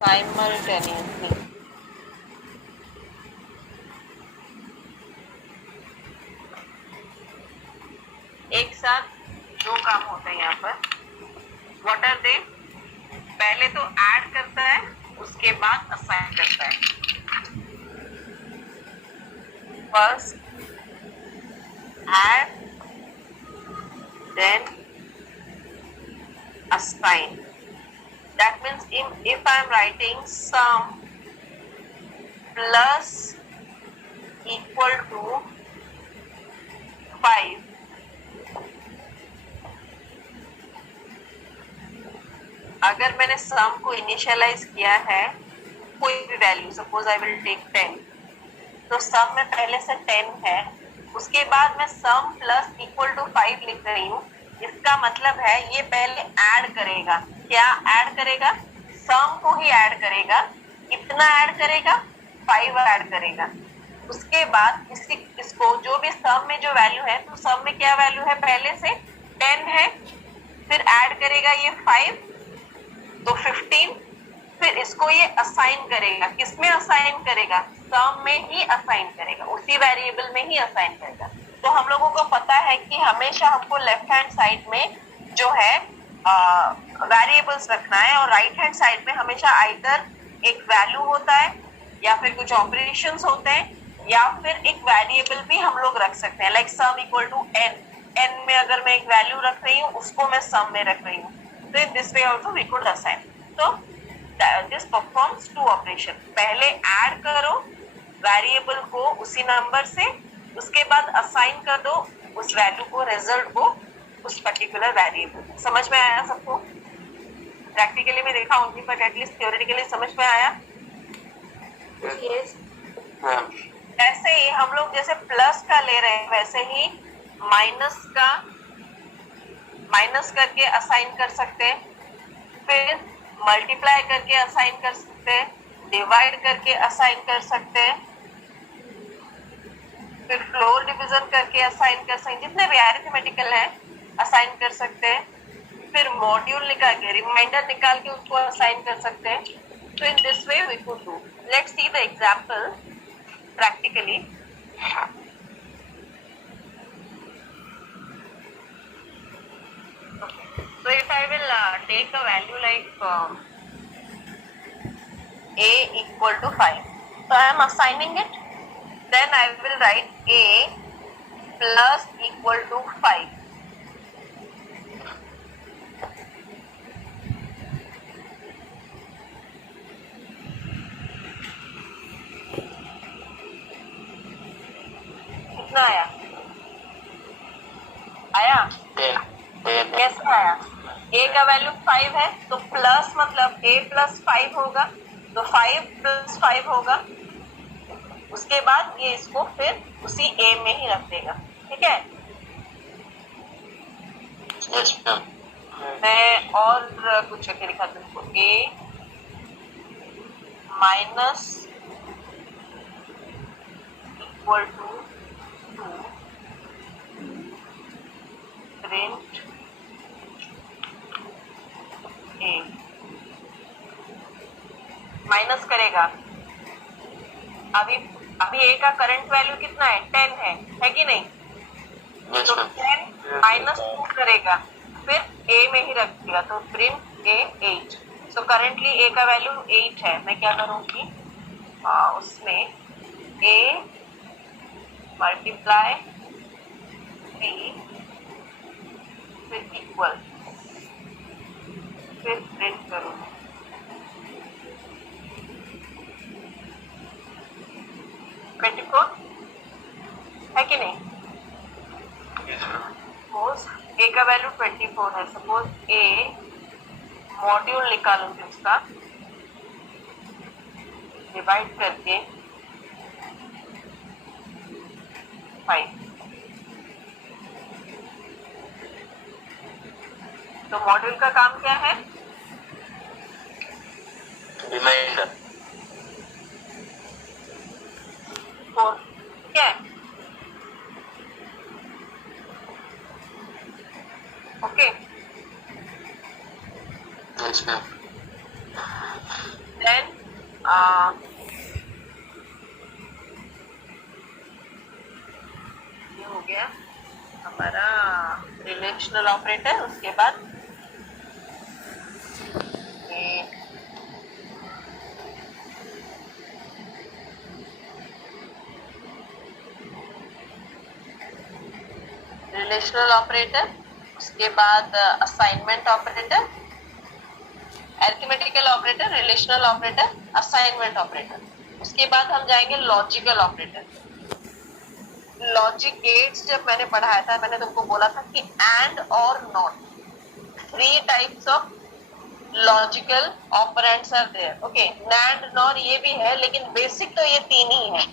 Simultaneously. एक साथ दो काम होते हैं यहाँ पर। What are they? पहले तो ऐड करता है, उसके बाद असाइन करता है। First aid, then assign. That means if I am writing sum plus equal to 5, अगर मैंने सम को इनिशियलाइज किया है कोई भी value, suppose I will take 10, तो सम में पहले से 10 है, उसके बाद मैं सम प्लस इक्वल टू 5 लिख रही हूँ। इसका मतलब है ये पहले ऐड करेगा। क्या ऐड करेगा? सम को ही ऐड करेगा। कितना ऐड करेगा? 5 ऐड करेगा। उसके बाद इसको जो भी सम में जो वैल्यू है, तो सम में क्या वैल्यू है? पहले से 10 है, फिर ऐड करेगा ये 5 तो 15, फिर इसको ये असाइन करेगा। किसमें असाइन करेगा? सम में ही असाइन करेगा, उसी वेरिएबल में ही असाइन करेगा। तो हम लोगों को पता है कि हमेशा हमको लेफ्ट हैंड साइड में जो है वेरिएबल्स रखना है, और राइट हैंड साइड में हमेशा आइदर एक वैल्यू होता है या फिर कुछ ऑपरेशंस होते हैं, या फिर एक वेरिएबल भी हम लोग रख सकते हैं। Like sum equal to n, n में अगर मैं एक वैल्यू रख रही हूँ उसको मैं सम में रख रही हूँ, तो in this way also we could assign. तो दिस परफॉर्म्स टू ऑपरेशन। पहले ऐड करो वेरिएबल को उसी नंबर से, उसके बाद असाइन कर दो उस वैल्यू को, रिजल्ट को उस पर्टिकुलर वेरिएबल। समझ में आया सबको? प्रैक्टिकली में देखा होगी, बट एटलीस्ट थ्योरेटिकली समझ में आया? ऐसे ही हम लोग जैसे प्लस का ले रहे हैं, वैसे ही माइनस करके असाइन कर सकते हैं, फिर मल्टीप्लाई करके असाइन कर सकते हैं, डिवाइड करके असाइन कर सकते हैं, फिर फ्लोर डिवीजन करके असाइन कर सकते हैं, जितने भी अरिथमेटिकल है असाइन कर सकते हैं, फिर मॉड्यूल निकाल के, रिमाइंडर निकाल के उसको असाइन कर सकते हैं। तो in this way we could do. Let's see the example practically. Okay. So if I will take a value like a equal to 5, so I am assigning it, then I will write a plus equal to 5. कितना आया? कैसे आया? a का value 5 है, तो plus मतलब a plus 5 होगा, तो 5 प्लस 5 होगा। उसके बाद ये इसको फिर उसी a में ही रख देगा। ठीक है? yes, मैं और कुछ करके दिखाती हूँ। a minus equal to 2 print a। Minus करेगा। अभी a का करंट वैल्यू कितना है? 10 है कि नहीं? तो 10 माइनस 2 करेगा, फिर a में ही रख देगा, तो print a 8। So currently a का वैल्यू 8 है। मैं क्या करूंगी, उसमें a मल्टीप्लाई 3 फिर इक्वल, फिर प्रिंट करूंगी। है कि नहीं? सपोज a का वैल्यू 24 है, सपोज a मॉड्यूल निकालूंगी उसका, डिवाइड करके 5, तो मॉड्यूल का काम क्या है? रिमाइंडर 4। ठीक है? ओके। देन ये हो गया हमारा रिलेशनल ऑपरेटर। उसके बाद रिलेशनल ऑपरेटर, उसके बाद assignment operator, arithmetical operator, relational operator, assignment operator. उसके बाद हम जाएंगे लॉजिकल ऑपरेटर। लॉजिक गेट्स जब मैंने पढ़ाया था, मैंने तुमको बोला था कि एंड और not, 3 types of logical operands are there. Okay, NAND NOR ये भी है, लेकिन बेसिक तो ये 3 ही है,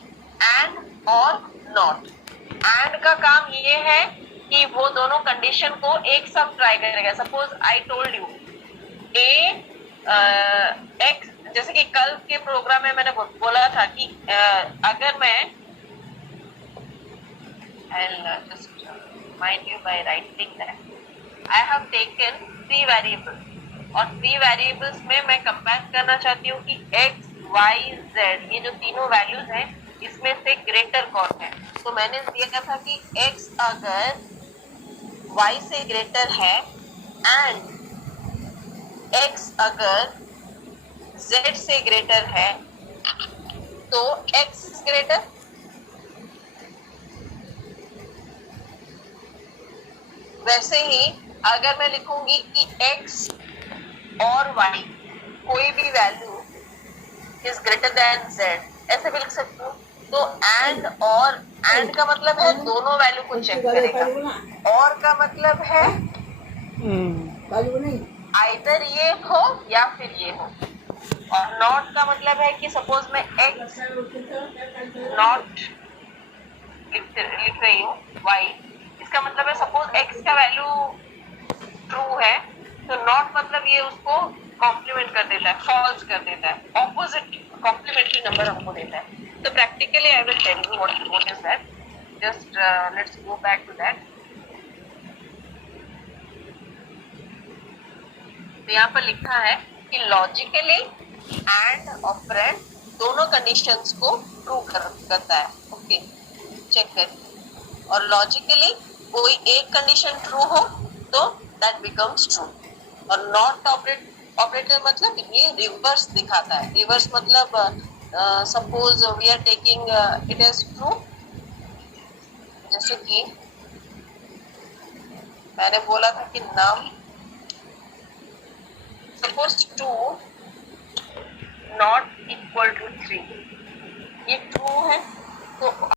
एंड और नॉट। एंड का काम ये है कि वो दोनों कंडीशन को एक साथ ट्राई करेगा। Suppose I told U A x, जैसे कि कल के प्रोग्राम में मैंने बोला था कि अगर मैं I'll just remind you by writing that I have taken 3 variables, और 3 variables में मैं कंपेयर करना चाहती हूँ कि x, y, z ये जो तीनों वैल्यूज हैं इसमें से ग्रेटर कौन है। तो मैंने दिया था कि x अगर y से ग्रेटर है एंड x अगर z से ग्रेटर है तो x ग्रेटर। वैसे ही अगर मैं लिखूंगी कि x और y कोई भी value is greater than z, ऐसे भी लिख सकती हूँ। तो एंड और एंड का मतलब है दोनों वैल्यू को चेक करेगा, और का मतलब है आइदर ये हो या फिर ये हो। और नॉट का मतलब है कि सपोज मैं x नॉट लिख रही हूँ y, इसका मतलब है सपोज x का वैल्यू ट्रू है तो नॉट मतलब ये उसको कॉम्प्लीमेंट कर देता है, फॉल्स कर देता है, ऑपोजिट कॉम्प्लीमेंट्री नंबर हमको देता है। तो practically I will tell you what is that. Just let's go back to that. तो यहाँ पर लिखा है कि लॉजिकली एंड ऑपरेंड दोनों कंडीशंस को ट्रू करता है। ओके, चेक कर। और लॉजिकली कोई एक कंडीशन ट्रू हो तो दैट बिकम्स ट्रू। और नॉट ऑपरेटर मतलब ये रिवर्स दिखाता है। रिवर्स मतलब suppose we are taking it as true, जैसे कि मैंने बोला था कि num suppose 2 not equal to 3, ये ट्रू